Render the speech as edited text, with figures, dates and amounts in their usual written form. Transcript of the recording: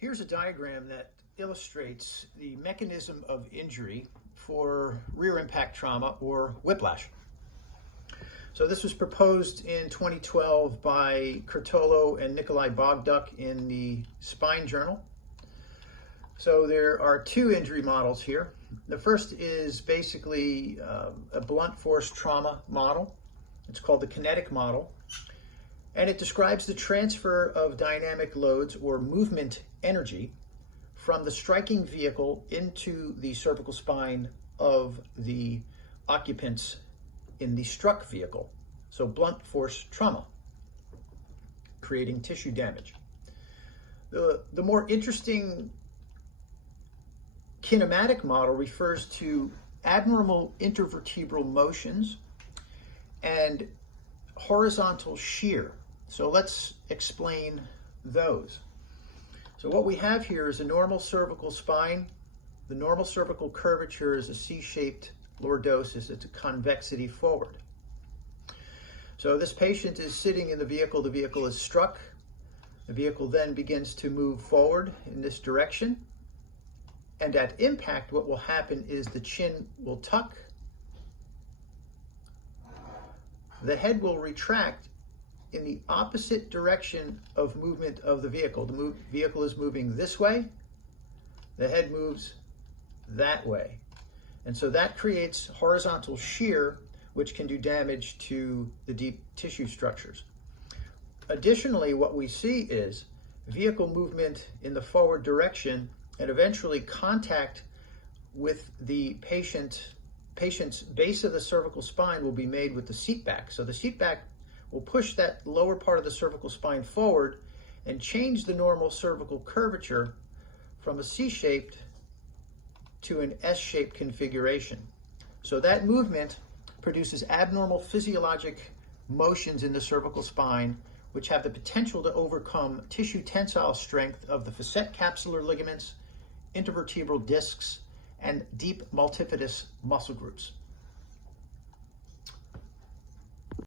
Here's a diagram that illustrates the mechanism of injury for rear impact trauma or whiplash. So this was proposed in 2012 by Kurtolo and Nikolai Bogduk in the Spine Journal. So there are two injury models here. The first is basically a blunt force trauma model. It's called the kinetic model. And it describes the transfer of dynamic loads or movement energy from the striking vehicle into the cervical spine of the occupants in the struck vehicle. So blunt force trauma, creating tissue damage. The more interesting kinematic model refers to abnormal intervertebral motions and horizontal shear. So let's explain those. So what we have here is a normal cervical spine. The normal cervical curvature is a C-shaped lordosis. It's a convexity forward. So this patient is sitting in the vehicle is struck. The vehicle then begins to move forward in this direction. And at impact, what will happen is the chin will tuck. The head will retract in the opposite direction of movement of the vehicle. The vehicle is moving this way. The head moves that way. And so that creates horizontal shear, which can do damage to the deep tissue structures. Additionally, what we see is vehicle movement in the forward direction and eventually contact with the patient's base of the cervical spine will be made with the seat back. So the seat back will push that lower part of the cervical spine forward and change the normal cervical curvature from a C-shaped to an S-shaped configuration. So that movement produces abnormal physiologic motions in the cervical spine, which have the potential to overcome tissue tensile strength of the facet capsular ligaments, intervertebral discs, and deep multifidus muscle groups.